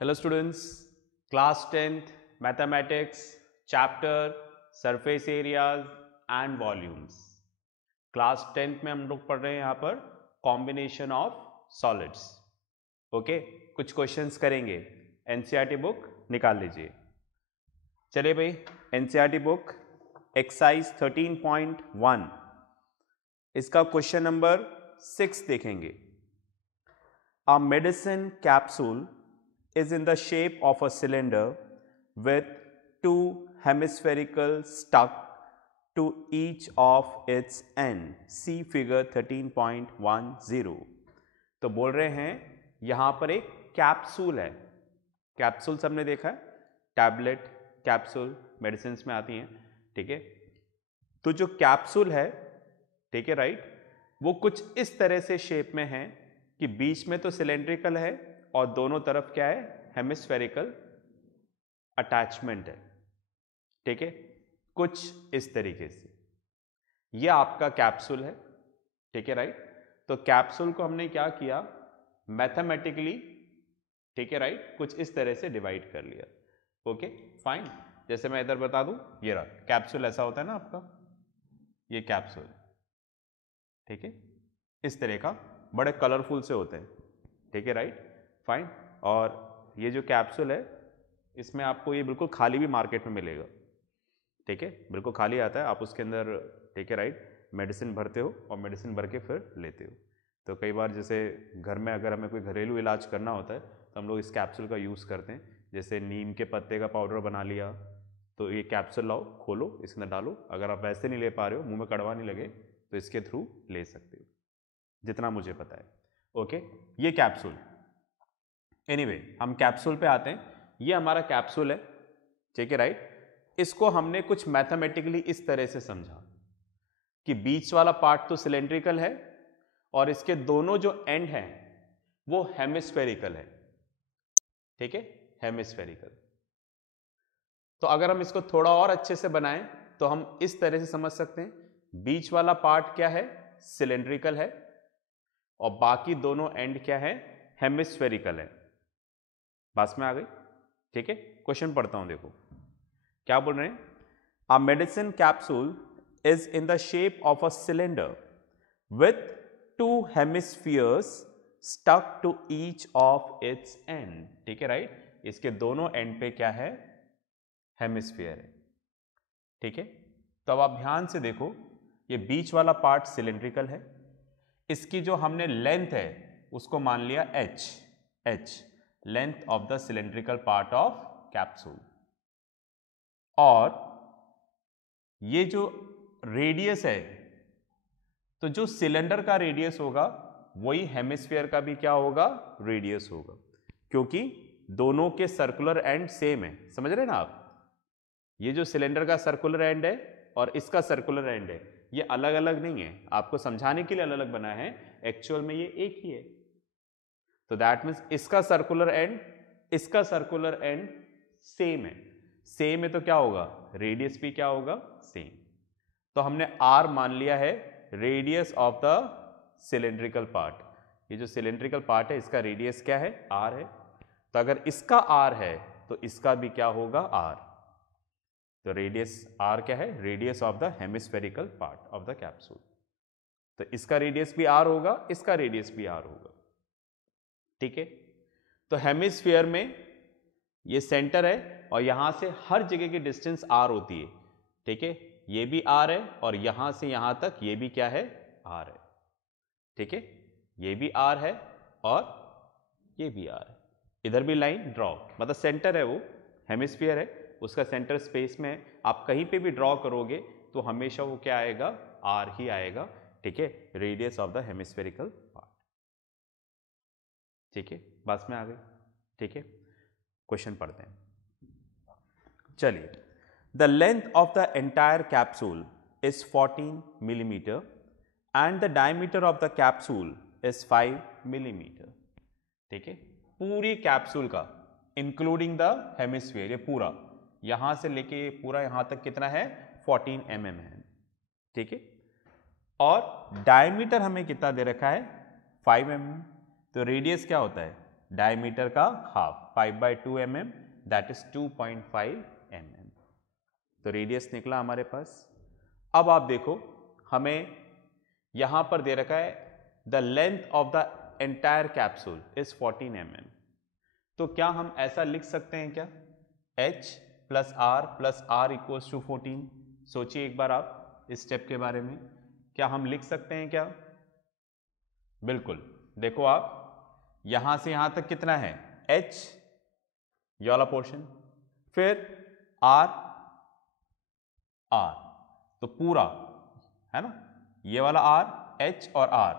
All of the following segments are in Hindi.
Hello students, class 10th mathematics chapter surface areas and volumes. Class 10th में हम लोग पढ़ रहे हैं यहाँ पर कॉम्बिनेशन ऑफ सॉलिड्स. ओके, कुछ क्वेश्चंस करेंगे. एनसीईआरटी बुक निकाल लीजिए. चलिए भाई, एनसीईआरटी बुक एक्सरसाइज 13.1 इसका क्वेश्चन नंबर 6 देखेंगे. A medicine capsule is in the shape of a cylinder with two hemispherical stuck to each of its end. See figure 13.10. तो बोल रहे हैं यहाँ पर एक कैप्सूल है. कैप्सूल सबने देखा है, टैबलेट कैप्सूल मेडिसिन में आती हैं, ठीक है. तो जो कैप्सूल है, ठीक है, राइट, वो कुछ इस तरह से शेप में है कि बीच में तो सिलेंड्रिकल है और दोनों तरफ क्या है, हेमिस्फेरिकल अटैचमेंट है, ठीक है, कुछ इस तरीके से. ये आपका कैप्सूल है, ठीक है, राइट. तो कैप्सूल को हमने क्या किया, मैथमेटिकली, ठीक है, राइट, कुछ इस तरह से डिवाइड कर लिया. Okay fine. जैसे मैं इधर बता दूं, ये रहा कैप्सूल, ऐसा होता है ना आपका, ये कैप्सूल, ठीक है, इस तरह का, बड़े कलरफुल से होते हैं, ठीक है, राइट, फाइन. और ये जो कैप्सूल है, इसमें आपको ये बिल्कुल खाली भी मार्केट में मिलेगा, ठीक है, बिल्कुल खाली आता है. आप उसके अंदर, ठीक है, राइट, मेडिसिन भरते हो और मेडिसिन भर के फिर लेते हो. तो कई बार जैसे घर में अगर हमें कोई घरेलू इलाज करना होता है तो हम लोग इस कैप्सूल का यूज़ करते हैं. जैसे नीम के पत्ते का पाउडर बना लिया, तो ये कैप्सूल लाओ, खोलो, इसके अंदर डालो. अगर आप वैसे नहीं ले पा रहे हो, मुंह में कड़वा नहीं लगे, तो इसके थ्रू ले सकते हो, जितना मुझे पता है. ओके, ये कैप्सूल. एनीवे, हम कैप्सूल पे आते हैं. ये हमारा कैप्सूल है, ठीक है, राइट. इसको हमने कुछ मैथमेटिकली इस तरह से समझा कि बीच वाला पार्ट तो सिलेंड्रिकल है और इसके दोनों जो एंड हैं वो हेमिस्फेरिकल है, ठीक है, हेमिस्फेरिकल. तो अगर हम इसको थोड़ा और अच्छे से बनाएं तो हम इस तरह से समझ सकते हैं, बीच वाला पार्ट क्या है, सिलेंड्रिकल है, और बाकी दोनों एंड क्या है, हेमिस्फेरिकल है. बात में आ गई, ठीक है. क्वेश्चन पढ़ता हूं, देखो क्या बोल रहे हैं. A medicine capsule is in the shape of a cylinder with two hemispheres stuck to each of its end, ठीक है, राइट. इसके दोनों एंड पे क्या है, हेमिस्फीयर है, ठीक है. तो अब आप ध्यान से देखो, ये बीच वाला पार्ट सिलेंड्रिकल है, इसकी जो हमने लेंथ है उसको मान लिया h, length of the cylindrical part of capsule. और ये जो रेडियस है, तो जो सिलेंडर का रेडियस होगा वही हेमिस्फीयर का भी क्या होगा, रेडियस होगा, क्योंकि दोनों के सर्कुलर एंड सेम है. समझ रहे हैं ना आप. ये जो सिलेंडर का सर्कुलर एंड है और इसका सर्कुलर एंड है, ये अलग अलग नहीं है, आपको समझाने के लिए अलग अलग बनाया है, एक्चुअल में ये एक ही है. तो दैट मीन्स इसका सर्कुलर एंड, इसका सर्कुलर एंड सेम है. सेम है तो क्या होगा, रेडियस भी क्या होगा, सेम. तो हमने r मान लिया है radius of the cylindrical part. ये जो सिलेंड्रिकल पार्ट है इसका रेडियस क्या है, r है. तो अगर इसका r है तो इसका भी क्या होगा, r. तो रेडियस r क्या है, radius of the hemispherical part of the capsule. तो इसका रेडियस भी r होगा, इसका रेडियस भी r होगा, ठीक है. तो हेमिस्फीयर में ये सेंटर है और यहां से हर जगह की डिस्टेंस r होती है, ठीक है. ये भी r है और यहां से यहां तक ये भी क्या है, r है, ठीक है. ये भी r है और ये भी r है. इधर भी लाइन ड्रॉ, मतलब सेंटर है, वो हेमिस्फीयर है, उसका सेंटर स्पेस में है. आप कहीं पे भी ड्रॉ करोगे तो हमेशा वो क्या आएगा, r ही आएगा, ठीक है, radius of the hemispherical part, ठीक है. बात में आ गई, ठीक है. क्वेश्चन पढ़ते हैं, चलिए. The length of the entire capsule is 14 millimetre and the diameter of the capsule is 5 millimetre, ठीक है. पूरी कैप्सूल का इंक्लूडिंग द हेमिस्फीयर, ये पूरा यहां से लेके पूरा यहां तक कितना है, 14 mm है, ठीक है. और डायमीटर हमें कितना दे रखा है, 5 mm. तो रेडियस क्या होता है, डायमीटर का half 5/2 mm, that is 2.5 mm। तो रेडियस निकला हमारे पास। अब आप देखो हमें यहां पर दे रखा है the length of the entire capsule is 14 mm। तो क्या हम ऐसा लिख सकते हैं क्या, h plus r equals to 14? सोचिए एक बार आप इस स्टेप के बारे में, क्या हम लिख सकते हैं क्या? बिल्कुल। देखो आप यहां से यहां तक कितना है, h ये वाला पोर्शन, फिर r तो पूरा है ना, ये वाला r, h और r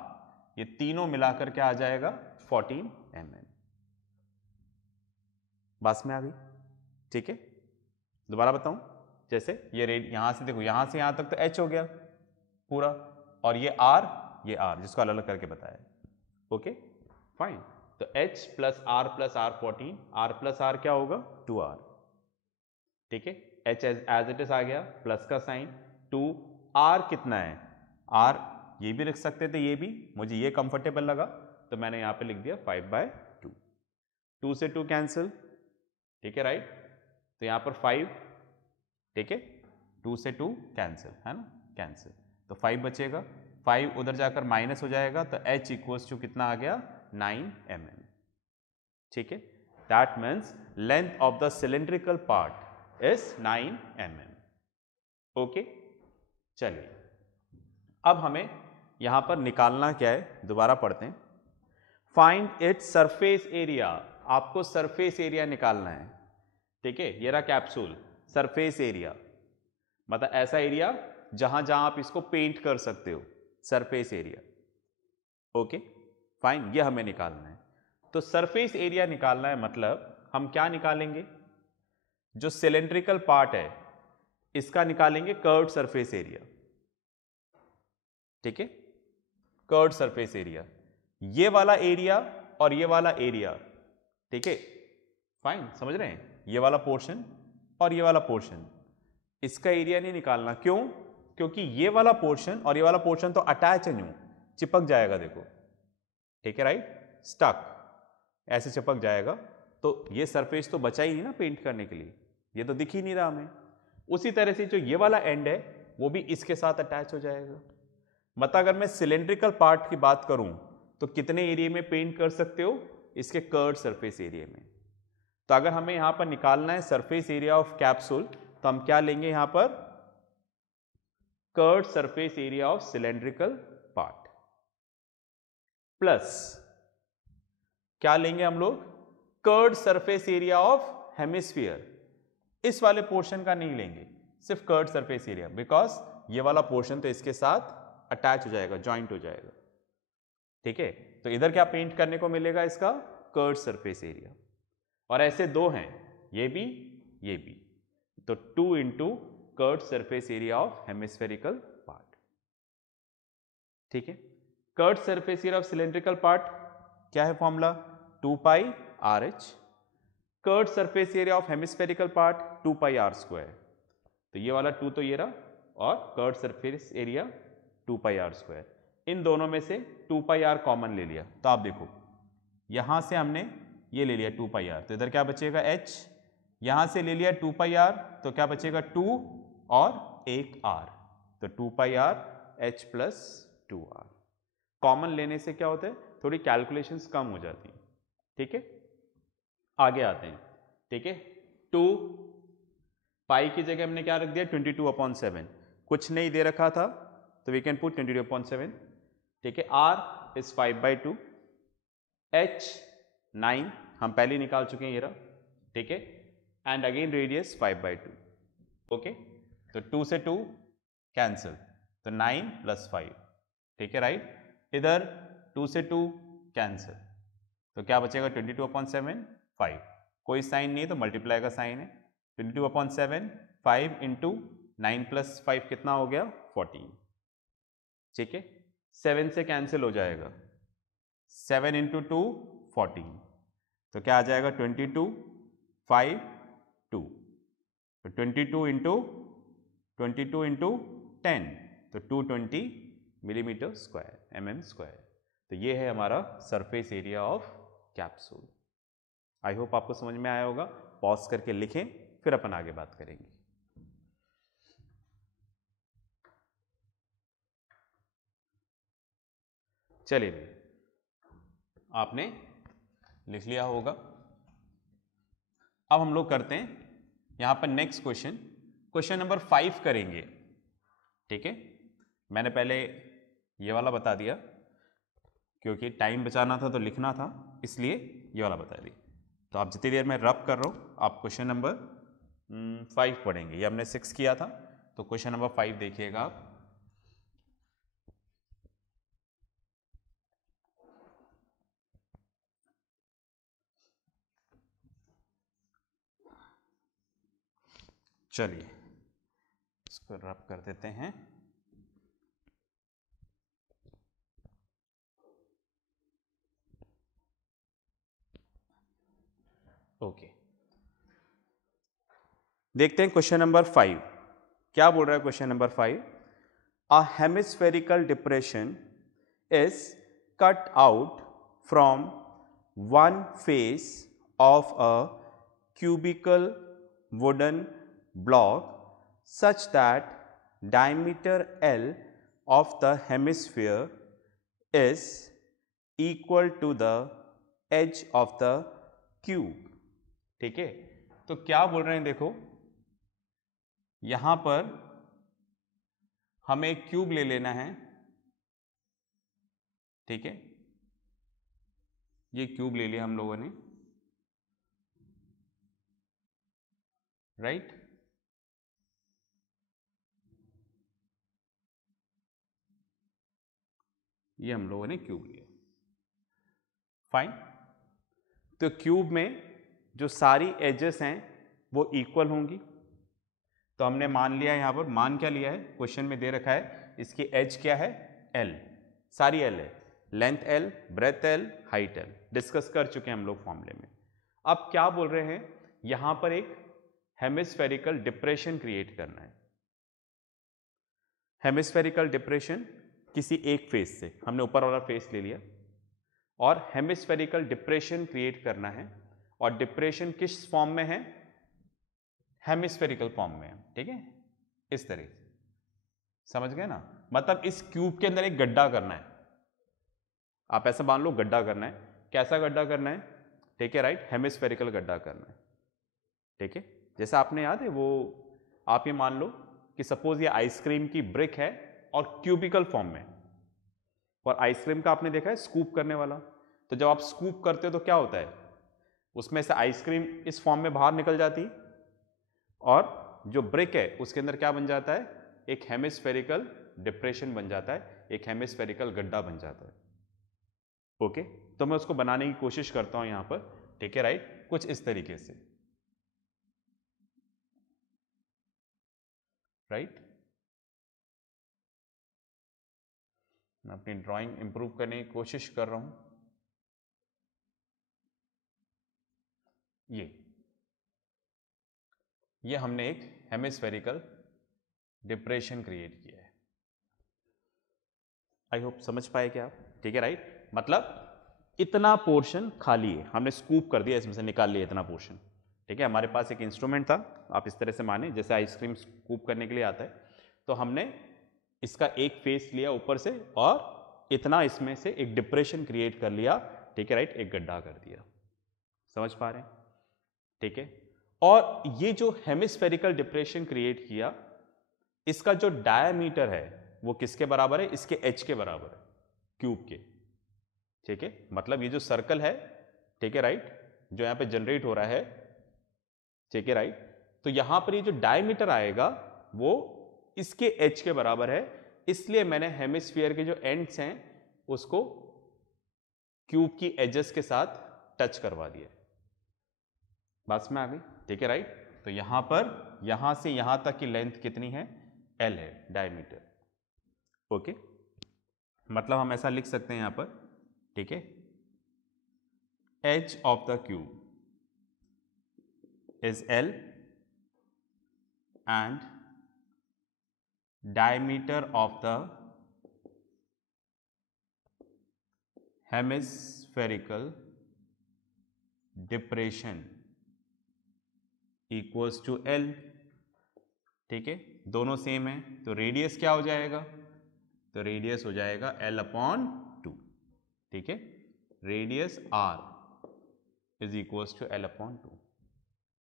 ये तीनों मिलाकर क्या आ जाएगा 14 mm। बस में आ गई, ठीक है। दोबारा बताऊं, जैसे ये रेड यहां से देखो, यहां से यहां तक तो h हो गया पूरा, और ये r जिसको अलग अलग करके बताया। Okay fine. तो h plus r 14, r plus r क्या होगा 2r, ठीक है। h एज इट इज आ गया, प्लस का साइन, 2 r कितना है, r ये भी लिख सकते थे, ये भी मुझे ये कंफर्टेबल लगा तो मैंने यहां पे लिख दिया 5/2। 2 से 2 कैंसिल, ठीक है राइट। तो यहां पर 5, ठीक है, 2 से 2 कैंसिल है ना, कैंसिल, तो 5 बचेगा, 5 उधर जाकर माइनस हो जाएगा, तो h इक्वल्स टू कितना आ गया 9 mm, ठीक है। That means length of the cylindrical part is 9 mm। Okay चलिए, अब हमें यहां पर निकालना क्या है, दोबारा पढ़ते हैं। फाइंड इट्स सरफेस एरिया, आपको सरफेस एरिया निकालना है, ठीक है। ये रहा कैप्सूल, सरफेस एरिया मतलब ऐसा एरिया जहां जहां आप इसको पेंट कर सकते हो, सरफेस एरिया। ओके फाइन, ये हमें निकालना है। तो सरफेस एरिया निकालना है मतलब हम क्या निकालेंगे, जो सिलेंड्रिकल पार्ट है इसका निकालेंगे कर्व्ड सरफेस एरिया, ठीक है। कर्व्ड सरफेस एरिया, ये वाला एरिया और ये वाला एरिया, ठीक है फाइन, समझ रहे हैं, ये वाला पोर्शन और ये वाला पोर्शन, इसका एरिया नहीं निकालना। क्यों? क्योंकि ये वाला पोर्शन और ये वाला पोर्शन तो अटैच है, न्यू चिपक जाएगा, देखो, ठीक है राइट, स्टक ऐसे चिपक जाएगा, तो ये सरफेस तो बचा ही नहीं ना पेंट करने के लिए, ये तो दिख ही नहीं रहा हमें। उसी तरह से जो ये वाला एंड है वो भी इसके साथ अटैच हो जाएगा। मतलब अगर मैं सिलेंड्रिकल पार्ट की बात करूं तो कितने एरिया में पेंट कर सकते हो, इसके कर्व्ड सरफेस एरिया में। तो अगर हमें यहां पर निकालना है सरफेस एरिया ऑफ कैप्सूल, तो हम क्या लेंगे यहां पर, curved surface area of cylindrical part plus क्या लेंगे हम लोग, curved surface area of hemisphere. इस वाले पोर्शन का नहीं लेंगे, सिर्फ कर्व्ड सरफेस एरिया, बिकॉज ये वाला पोर्शन तो इसके साथ अटैच हो जाएगा, जॉइंट हो जाएगा, ठीक है। तो इधर क्या पेंट करने को मिलेगा, इसका कर्व्ड सरफेस एरिया। और ऐसे दो हैं, ये भी ये भी, तो 2 into curved surface area of hemispherical part, ठीक है। Curved surface area of cylindrical part क्या है formula, 2 pi r h. Curved surface area of hemispherical part 2 pi r square. तो ये वाला 2 तो ये रहा, और curved surface area 2 pi r square. इन दोनों में से 2 पाई आर कॉमन ले लिया, तो आप देखो यहां से हमने ये ले लिया 2 पाई आर, तो इधर क्या बचेगा h, यहां से ले लिया 2 पाई आर, तो क्या बचेगा 2 और एक r, तो 2 pi r h plus 2r। Common लेने से क्या होता है, थोड़ी कैलकुलेशंस कम हो जाती है, ठीक है। आगे आते हैं, ठीक है। 2 पाई की जगह हमने क्या रख दिया 22/7, कुछ नहीं दे रखा था तो वी कैन पुट 22/7, ठीक है। r इज 5/2, h 9 हम पहले ही निकाल चुके हैं, ये रहा, ठीक है, एंड अगेन रेडियस 5/2। ओके, तो 2 से 2 कैंसिल, तो 9 + 5, ठीक है राइट। इधर 2 से 2 कैंसिल, तो क्या बचेगा 22/7, 5, कोई साइन नहीं है तो मल्टीप्लाई का साइन है, 22/7, 5 इंटू 9 + 5 कितना हो गया 14, ठीक है। 7 से कैंसिल हो जाएगा, 7 इंटू 2 14, तो क्या आ जाएगा 22, 5, 2, तो 22 इंटू 10, तो 220 मिलीमीटर स्क्वायर, mm स्क्वायर। तो ये है हमारा surface area of capsule. I hope आपको समझ में आया होगा। पॉज करके लिखें, फिर अपन आगे बात करेंगे। चलिए भाई, आपने लिख लिया होगा। अब हम लोग करते हैं यहां पर नेक्स्ट क्वेश्चन, क्वेश्चन नंबर 5 करेंगे। ठीक है, मैंने पहले ये वाला बता दिया क्योंकि टाइम बचाना था तो लिखना था, इसलिए ये वाला बता दी। तो आप जितनी देर में रब कर रहा हूँ, आप क्वेश्चन नंबर 5 पढ़ेंगे। ये हमने 6 किया था, तो क्वेश्चन नंबर 5 देखिएगा आप। चलिए इसको रब कर देते हैं। ओके, देखते हैं क्वेश्चन नंबर 5 क्या बोल रहा है। Question number 5, a hemispherical depression is cut out from one face of a cubical wooden block such that diameter L of the hemisphere is equal to the edge of the cube। ठीक है, तो क्या बोल रहे हैं, देखो यहां पर हमें एक क्यूब ले लेना है। ठीक है, ये क्यूब ले लिया हम लोगों ने, राइट। ये हम लोगों ने क्यूब लिया, फाइन। तो क्यूब में जो सारी एजेस हैं वो इक्वल होंगी। तो हमने मान लिया, यहां पर मान क्या लिया है, क्वेश्चन में दे रखा है इसकी एज क्या है, एल, सारी एल है, length L, breadth L, height L, discuss कर चुके हैं हम लोग फॉर्मूले में। अब क्या बोल रहे हैं, यहां पर एक हेमिस्फेरिकल डिप्रेशन क्रिएट करना है। हेमिस्फेरिकल डिप्रेशन किसी एक फेस से, हमने ऊपर वाला फेस ले लिया, और हेमिस्फेरिकल डिप्रेशन क्रिएट करना है। और डिप्रेशन किस फॉर्म में है, हेमिस्फेरिकल फॉर्म में है। ठीक है, इस तरह से समझ गए ना, मतलब इस क्यूब के अंदर एक गड्ढा करना है। आप ऐसा मान लो गड्ढा करना है, कैसा गड्ढा करना है, ठीक है, राइट, हेमिस्फेरिकल गड्ढा करना है। ठीक है, जैसा आपने याद है वो, आप ये मान लो कि सपोज ये आइसक्रीम की ब्रिक है और क्यूबिकल फॉर्म में, और आइसक्रीम का आपने देखा है स्कूप करने वाला। तो जब आप स्कूप करते हो तो क्या होता है, उसमें से आइसक्रीम इस फॉर्म में बाहर निकल जाती है, और जो ब्रिक है उसके अंदर क्या बन जाता है, एक हेमिस्फेरिकल डिप्रेशन बन जाता है, एक हेमिस्फेरिकल गड्ढा बन जाता है। ओके, तो मैं उसको बनाने की कोशिश करता हूं यहां पर। ठीक है, राइट, कुछ इस तरीके से, राइट। मैं अपनी ड्राइंग इंप्रूव करने की कोशिश कर रहा हूं। ये हमने एक हेमिस्फेरिकल डिप्रेशन क्रिएट किया है। आई होप समझ पाए क्या आप। ठीक है, राइट, मतलब इतना पोर्शन खाली है, हमने स्कूप कर दिया, इसमें से निकाल लिया इतना पोर्शन। ठीक है, हमारे पास एक इंस्ट्रूमेंट था, आप इस तरह से माने जैसे आइसक्रीम स्कूप करने के लिए आता है, तो हमने इसका एक फेस लिया ऊपर से और इतना इसमें से एक डिप्रेशन क्रिएट कर लिया। ठीक है, राइट, एक गड्ढा कर दिया। समझ पा रहे हैं। ठीक है, और ये जो हेमिस्फेरिकल डिप्रेशन क्रिएट किया, इसका जो डायमीटर है वो किसके बराबर है, इसके एच के बराबर है, क्यूब के। ठीक है, मतलब ये जो सर्कल है, ठीक है, राइट, जो यहां पे जनरेट हो रहा है, ठीक है, राइट, तो यहां पर ये जो डायमीटर आएगा वो इसके एच के बराबर है। इसलिए मैंने हेमिस्फीयर के जो एंड्स हैं उसको क्यूब की एजेस के साथ टच करवा दिया। बात में आ गई। ठीक है, राइट, तो यहां पर यहां से यहां तक की लेंथ कितनी है, एल है, डायमीटर। ओके, मतलब हम ऐसा लिख सकते हैं यहां पर, ठीक है, H of the cube is L and diameter of the hemispherical depression equals to L. ठीक है, दोनों सेम है, तो रेडियस क्या हो जाएगा? तो रेडियस हो जाएगा L अपॉन 2। ठीक है, radius R is equals to L upon 2।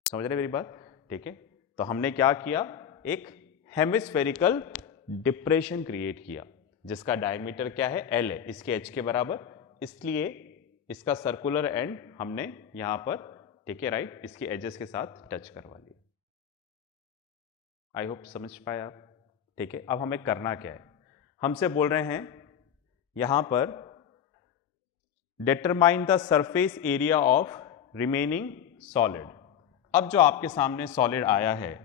समझ रहे मेरी बात? ठीक है, तो हमने क्या किया, एक हेमिस्फेरिकल डिप्रेशन क्रिएट किया जिसका डायमीटर क्या है? L है, इसके h के बराबर, इसलिए इसका सर्कुलर एंड हमने यहां पर, ठीक है राइट, इसके एजेस के साथ टच करवा लिया। आई होप समझ पाए आप। ठीक है, अब हमें करना क्या है, हमसे बोल रहे हैं यहां पर determine the surface area of remaining solid. अब जो आपके सामने सॉलिड आया है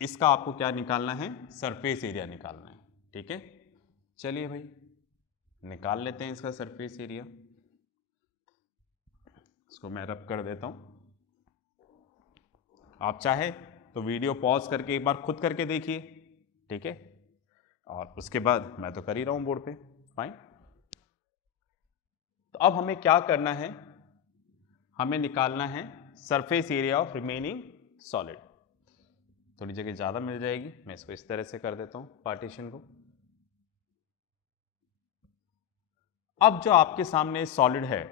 इसका आपको क्या निकालना है? सरफेस एरिया निकालना है। ठीक है, चलिए भाई निकाल लेते हैं इसका सरफेस एरिया। इसको मैं रब कर देता हूं, आप चाहे तो वीडियो पॉज करके एक बार खुद करके देखिए। ठीक है, और उसके बाद मैं तो कर ही रहा हूं बोर्ड पे, फाइन। तो अब हमें क्या करना है, हमें निकालना है surface area of remaining solid. थोड़ी जगह ज़्यादा मिल जाएगी, मैं इसको इस तरह से कर देता हूं पार्टीशन को। अब जो आपके सामने सॉलिड है,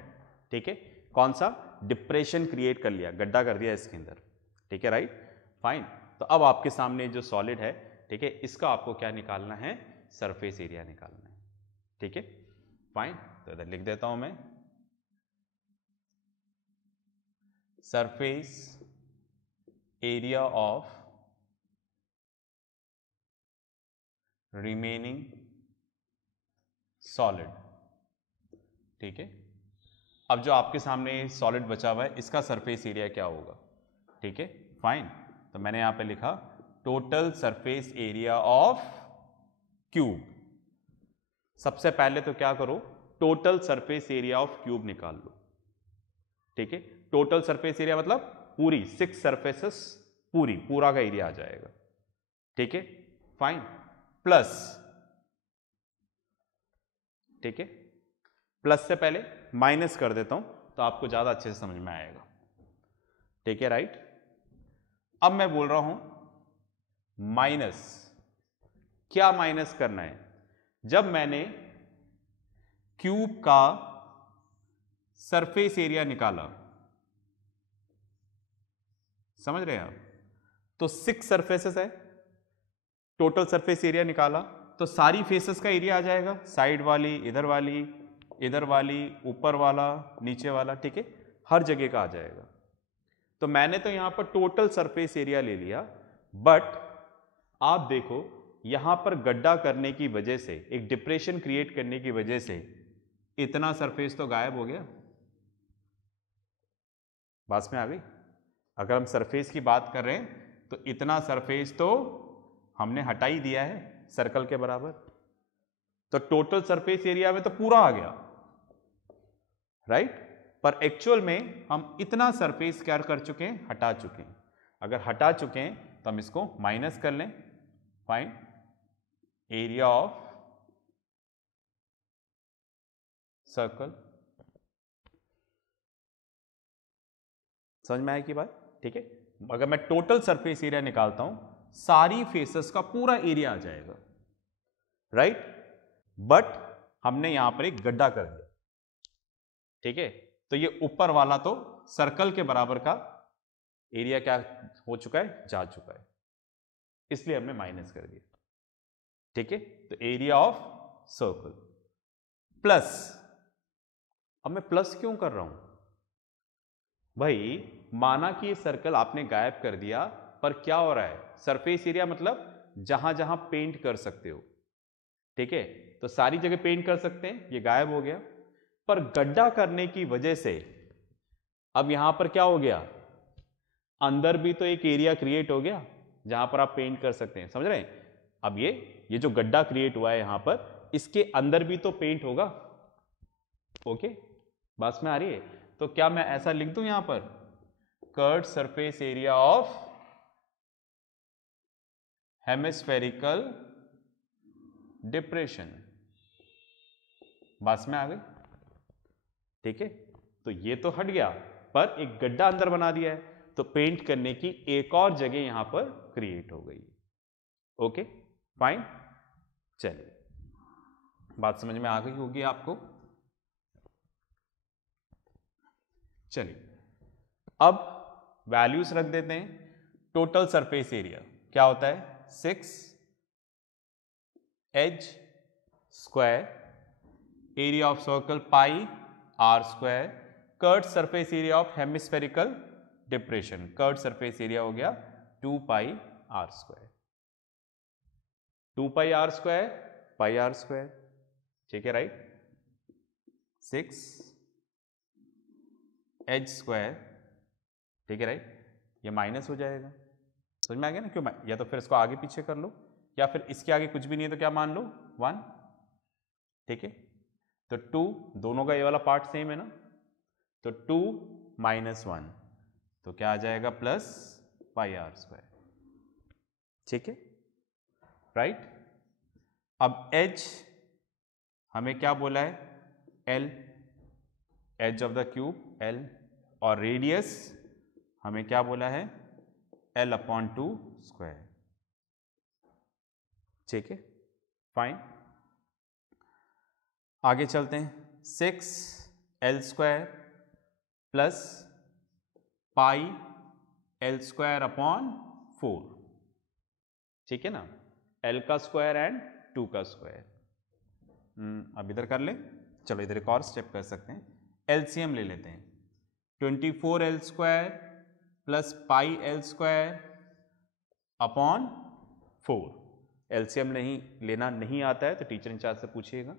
ठीक है, कौन सा? डिप्रेशन क्रिएट कर लिया, गड्ढा कर दिया इसके अंदर। ठीक है राइट, फाइन। तो अब आपके सामने जो सॉलिड है, ठीक है, इसका आपको क्या निकालना है? सरफेस एरिया निकालना है। ठीक है, फाइन। तो इधर लिख देता हूं मैं, surface area of remaining solid. ठीक है, अब जो आपके सामने सॉलिड बचा हुआ है इसका सरफेस एरिया क्या होगा? ठीक है, फाइन। तो मैंने यहां पे लिखा total surface area of cube. सबसे पहले तो क्या करो, total surface area of cube निकाल लो। ठीक है, टोटल सरफेस एरिया मतलब पूरी 6 सरफेसेस, पूरा का एरिया आ जाएगा। ठीक है, फाइन, प्लस, ठीक है, प्लस से पहले माइनस कर देता हूं तो आपको ज्यादा अच्छे से समझ में आएगा। ठीक है राइट, अब मैं बोल रहा हूं माइनस। क्या माइनस करना है? जब मैंने क्यूब का सरफेस एरिया निकाला, समझ रहे हैं आप, तो 6 सरफेसेस है, टोटल सरफेस एरिया निकाला तो सारी फेसेस का एरिया आ जाएगा, साइड वाली, इधर वाली, ऊपर वाला, नीचे वाला। ठीक है, हर जगह का आ जाएगा। तो मैंने तो यहां पर टोटल सरफेस एरिया ले लिया, बट आप देखो यहां पर गड्ढा करने की वजह से, एक डिप्रेशन क्रिएट करने की वजह से इतना सरफेस तो गायब हो गया। बात में आ गई? अगर हम सरफेस की बात कर रहे हैं तो इतना सरफेस तो हमने हटा ही दिया है सर्कल के बराबर, तो टोटल सरफेस एरिया में तो पूरा आ गया राइट। पर एक्चुअल में हम इतना सरफेस क्या कर चुके हैं? हटा चुके हैं। अगर हटा चुके हैं तो हम इसको माइनस कर लें, फाइन, एरिया ऑफ सर्कल। समझ में आया कि बात? ठीक है, अगर मैं टोटल सरफेस एरिया निकालता हूं, सारी फेसेस का पूरा एरिया आ जाएगा राइट, बट हमने यहां पर एक गड्ढा कर दिया। ठीक है, तो ये ऊपर वाला तो सर्कल के बराबर का एरिया क्या हो चुका है? जा चुका है, इसलिए हमने माइनस कर दिया। ठीक है, तो एरिया ऑफ सर्कल प्लस, अब मैं प्लस क्यों कर रहा हूं भाई? माना कि ये सर्कल आपने गायब कर दिया, पर क्या हो रहा है? सरफेस एरिया मतलब जहां जहां पेंट कर सकते हो। ठीक है, तो सारी जगह पेंट कर सकते हैं, ये गायब हो गया। पर गड्ढा करने की वजह से अब यहां पर क्या हो गया? अंदर भी तो एक एरिया क्रिएट हो गया जहां पर आप पेंट कर सकते हैं। समझ रहे हैं? अब ये जो गड्ढा क्रिएट हुआ है यहां पर, इसके अंदर भी तो पेंट होगा। ओके, बात में आ रही है? तो क्या मैं ऐसा लिख दूं यहां पर, curved surface area of hemispherical depression? बात में आ गई? ठीक है, तो ये तो हट गया, पर एक गड्ढा अंदर बना दिया है, तो पेंट करने की एक और जगह यहां पर क्रिएट हो गई। ओके फाइन, चलिए बात समझ में आ गई होगी आपको। चलिए अब वैल्यूज रख देते हैं। टोटल सरफेस एरिया क्या होता है, 6 h square, area of circle pi r square, curve surface area of hemispherical depression, curve surface area हो गया 2 pi r square, 2 pi r square pi r square, ठीक है राइट। 6 एच स्क्वायर, ठीक है राइट, ये माइनस हो जाएगा, समझ में आ गया ना क्यों, या तो फिर इसको आगे पीछे कर लो या फिर इसके आगे कुछ भी नहीं है तो क्या मान लो 1, ठीक है। तो 2, दोनों का ये वाला पार्ट सेम है ना, तो 2 माइनस 1 तो क्या आ जाएगा प्लस पाई आर स्क्वायर, ठीक है राइट। अब एच हमें क्या बोला है, L, edge of the cube L, और रेडियस हमें क्या बोला है, एल अपॉन 2 स्क्वायर, ठीक है फाइन। आगे चलते हैं, 6 L square plus pi L square upon 4, ठीक है ना, एल का स्क्वायर एंड 2 का स्क्वायर। अब इधर कर ले, चलो इधर एक और स्टेप कर सकते हैं, एलसीएम ले लेते हैं, 24 L square plus pi L square upon 4। LCM नहीं लेना नहीं आता है तो टीचर इंचार्ज से पूछिएगा।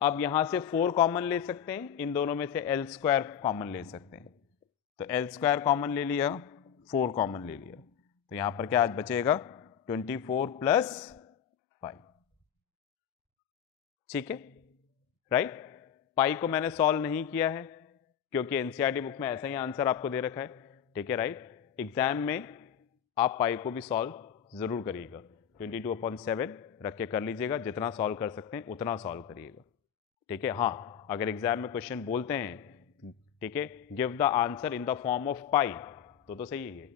अब यहां से 4 कॉमन ले सकते हैं, इन दोनों में से एल स्क्वायर कॉमन ले सकते हैं, तो एल स्क्वायर कॉमन ले लिया, 4 कॉमन ले लिया, तो यहां पर क्या आज बचेगा 24 प्लस 5, ठीक है राइट। पाई को मैंने सॉल्व नहीं किया है क्योंकि एनसीईआरटी बुक में ऐसा ही आंसर आपको दे रखा है, ठीक है राइट। एग्जाम में आप पाई को भी सॉल्व जरूर करिएगा, 22/7 रख के कर लीजिएगा, जितना सॉल्व कर सकते हैं उतना सॉल्व करिएगा, ठीक है। हाँ अगर एग्जाम में क्वेश्चन बोलते हैं, ठीक है, give the answer in the form of pi, तो सही है, ये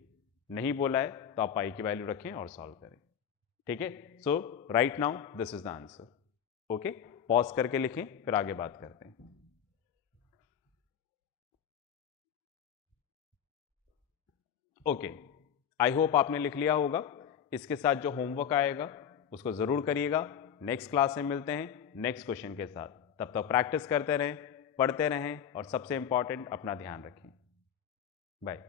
नहीं बोला है तो आप पाई की वैल्यू रखें और सॉल्व करें, ठीक है। So right now this is the answer, okay. Pause करके लिखें फिर आगे बात करते हैं। ओके, आई होप आपने लिख लिया होगा। इसके साथ जो होमवर्क आएगा उसको जरूर करिएगा। नेक्स्ट क्लास में मिलते हैं नेक्स्ट क्वेश्चन के साथ, तब तक प्रैक्टिस करते रहें, पढ़ते रहें और सबसे इंपॉर्टेंट अपना ध्यान रखें। बाय।